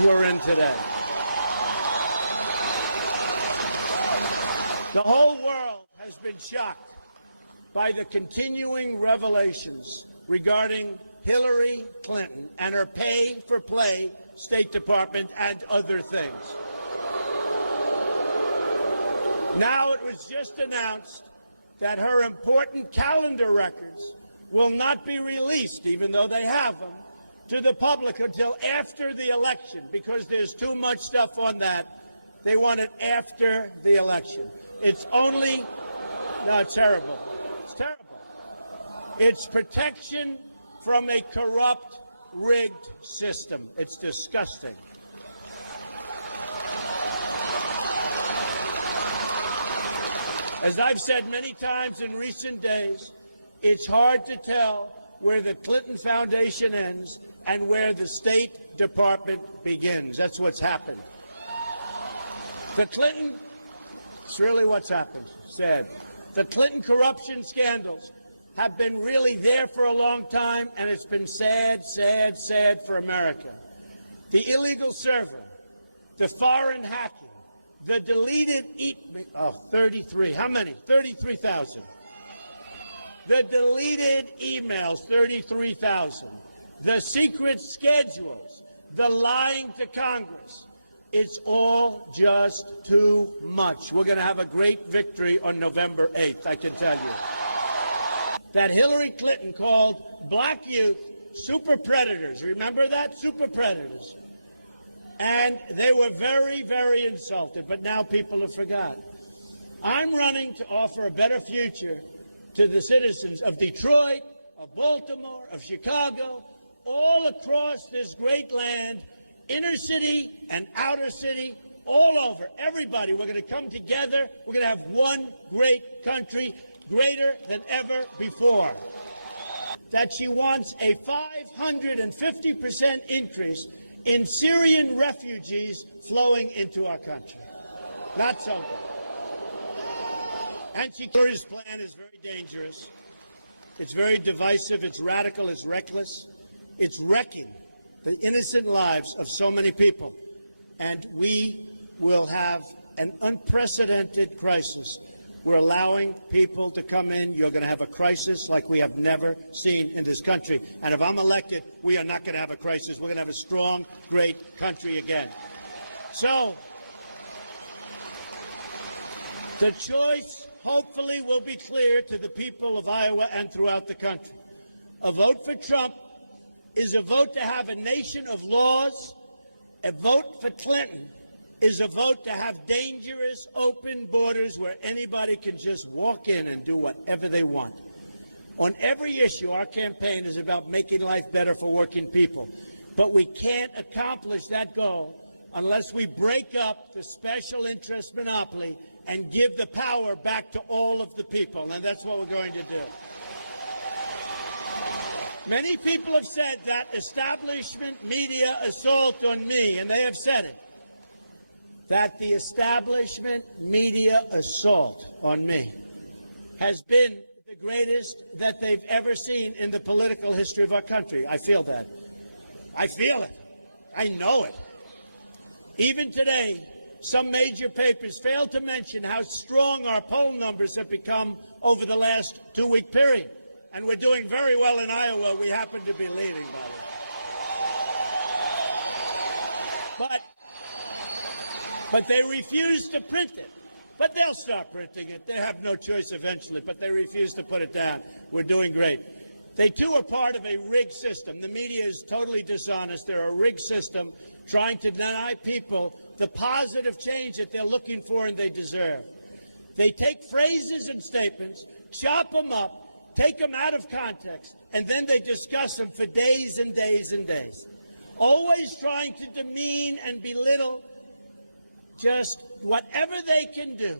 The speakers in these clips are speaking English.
we're in today. The whole world has been shocked by the continuing revelations regarding Hillary Clinton and her pay-for-play State Department and other things. Now it was just announced that her important calendar records will not be released, even though they have them, to the public until after the election, because there's too much stuff on that. They want it after the election. It's only, no, it's terrible. It's terrible. It's protection from a corrupt, rigged system. It's disgusting. As I've said many times in recent days, it's hard to tell where the Clinton Foundation ends and where the State Department begins. That's what's happened. The Clinton, it's really what's happened, sad. The Clinton corruption scandals have been really there for a long time, and it's been sad, sad, sad for America. The illegal server, the foreign hacking, the deleted 33, how many? 33,000. The deleted emails, 33,000. The secret schedules, the lying to Congress. It's all just too much. We're going to have a great victory on November 8th, I can tell you. That Hillary Clinton called black youth super predators. Remember that? Super predators. And they were very, very insulted, but now people have forgotten. I'm running to offer a better future to the citizens of Detroit, of Baltimore, of Chicago, all across this great land, inner city and outer city, all over. Everybody, we're going to come together. We're going to have one great country, greater than ever before. That she wants a 550% increase in Syrian refugees flowing into our country. Not so good. And Hillary plan is very dangerous. It's very divisive. It's radical. It's reckless. It's wrecking the innocent lives of so many people. And we will have an unprecedented crisis. We're allowing people to come in. You're going to have a crisis like we have never seen in this country. And if I'm elected, we are not going to have a crisis. We're going to have a strong, great country again. So the choice, hopefully, will be clear to the people of Iowa and throughout the country. A vote for Trump is a vote to have a nation of laws. A vote for Clinton is a vote to have dangerous, open borders where anybody can just walk in and do whatever they want. On every issue, our campaign is about making life better for working people. But we can't accomplish that goal unless we break up the special interest monopoly and give the power back to all of the people. And that's what we're going to do. Many people have said that establishment media assault on me, and they have said it. That the establishment media assault on me has been the greatest that they've ever seen in the political history of our country. I feel that. I feel it. I know it. Even today, some major papers fail to mention how strong our poll numbers have become over the last 2-week period. And we're doing very well in Iowa. We happen to be leading, by the way. But they refuse to print it. But they'll start printing it. They have no choice eventually, but they refuse to put it down. We're doing great. They, too, are part of a rigged system. The media is totally dishonest. They're a rigged system trying to deny people the positive change that they're looking for and they deserve. They take phrases and statements, chop them up, take them out of context, and then they discuss them for days and days and days, always trying to demean and belittle just whatever they can do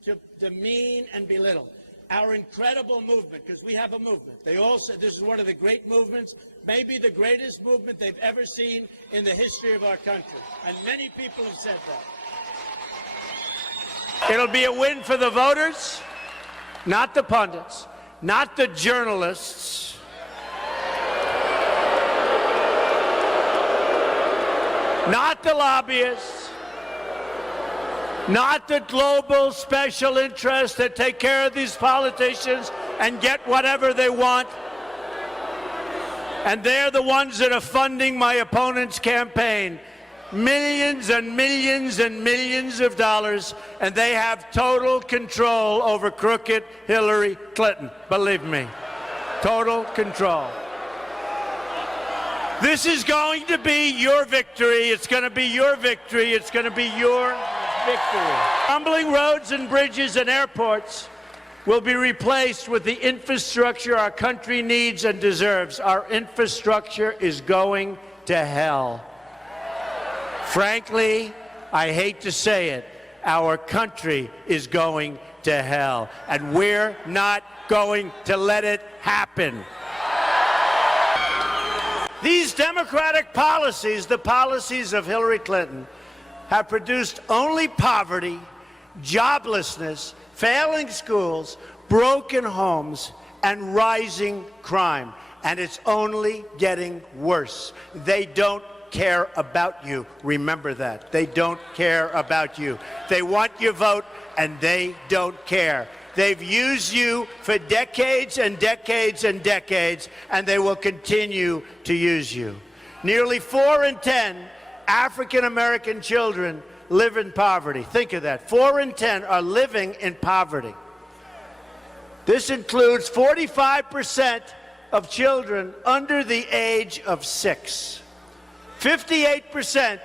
to demean and belittle our incredible movement, because we have a movement. They all said this is one of the great movements, maybe the greatest movement they've ever seen in the history of our country. And many people have said that. It'll be a win for the voters, not the pundits, not the journalists, Not the lobbyists, not the global special interests that take care of these politicians and get whatever they want. And they're the ones that are funding my opponent's campaign. Millions and millions and millions of dollars, and they have total control over crooked Hillary Clinton. Believe me, total control. This is going to be your victory. It's going to be your victory. It's going to be your victory. Crumbling roads and bridges and airports will be replaced with the infrastructure our country needs and deserves. Our infrastructure is going to hell. Frankly, I hate to say it, our country is going to hell, and we're not going to let it happen. These democratic policies, the policies of Hillary Clinton, have produced only poverty, joblessness, failing schools, broken homes, and rising crime. And it's only getting worse. They don't care about you. Remember that. They don't care about you. They want your vote, and they don't care. They've used you for decades and decades and decades, and they will continue to use you. Nearly 4 in 10 African-American children live in poverty. Think of that. 4 in 10 are living in poverty. This includes 45% of children under the age of 6. 58%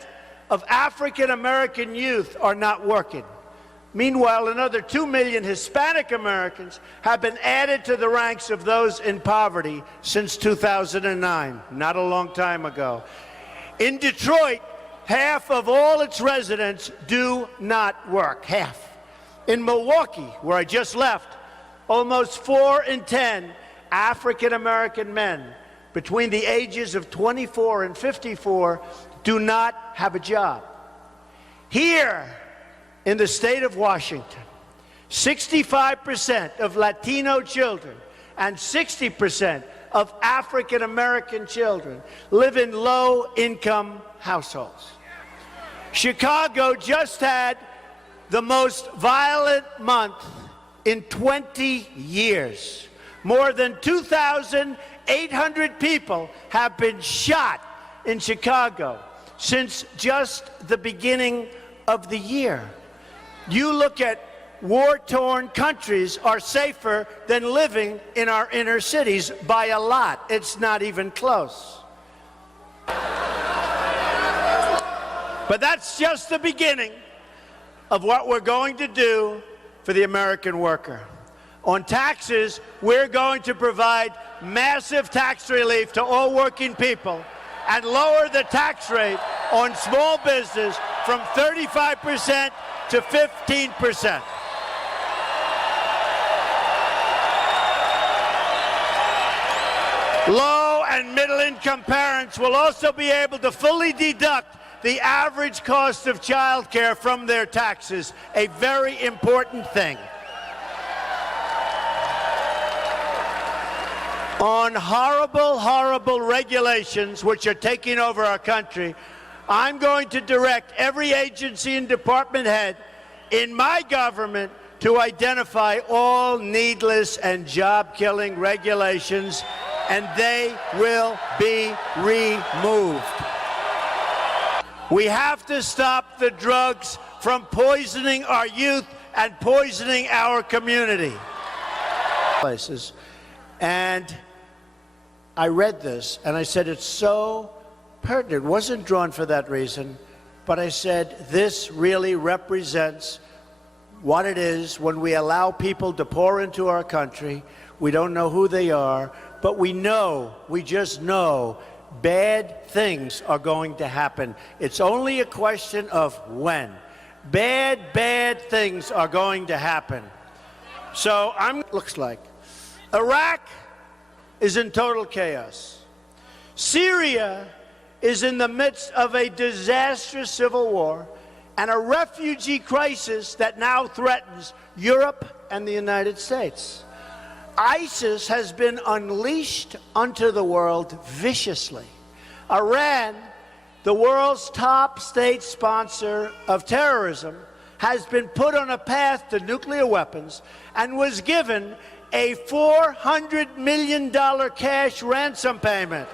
of African-American youth are not working. Meanwhile, another 2 million Hispanic Americans have been added to the ranks of those in poverty since 2009, not a long time ago. In Detroit, half of all its residents do not work, half. In Milwaukee, where I just left, almost 4 in 10 African-American men between the ages of 24 and 54 do not have a job. Here in the state of Washington, 65% of Latino children and 60% of African-American children live in low-income households. Chicago just had the most violent month in 20 years. More than 2,800 people have been shot in Chicago since just the beginning of the year. You look at war-torn countries are safer than living in our inner cities by a lot. It's not even close. But that's just the beginning of what we're going to do for the American worker. On taxes, we're going to provide massive tax relief to all working people and lower the tax rate on small business from 35% to 15%. Low and middle-income parents will also be able to fully deduct the average cost of child care from their taxes, a very important thing. On horrible, horrible regulations which are taking over our country, I'm going to direct every agency and department head in my government to identify all needless and job-killing regulations, and they will be removed. We have to stop the drugs from poisoning our youth and poisoning our community. And I read this, and I said, it's so pertinent. It wasn't drawn for that reason, but I said, this really represents what it is when we allow people to pour into our country. We don't know who they are, but we just know bad things are going to happen. It's only a question of when. Bad things are going to happen. So looks like Iraq is in total chaos. Syria is in the midst of a disastrous civil war and a refugee crisis that now threatens Europe and the United States. ISIS has been unleashed onto the world viciously. Iran the world's top state sponsor of terrorism, has been put on a path to nuclear weapons and was given a $400 million cash ransom payment.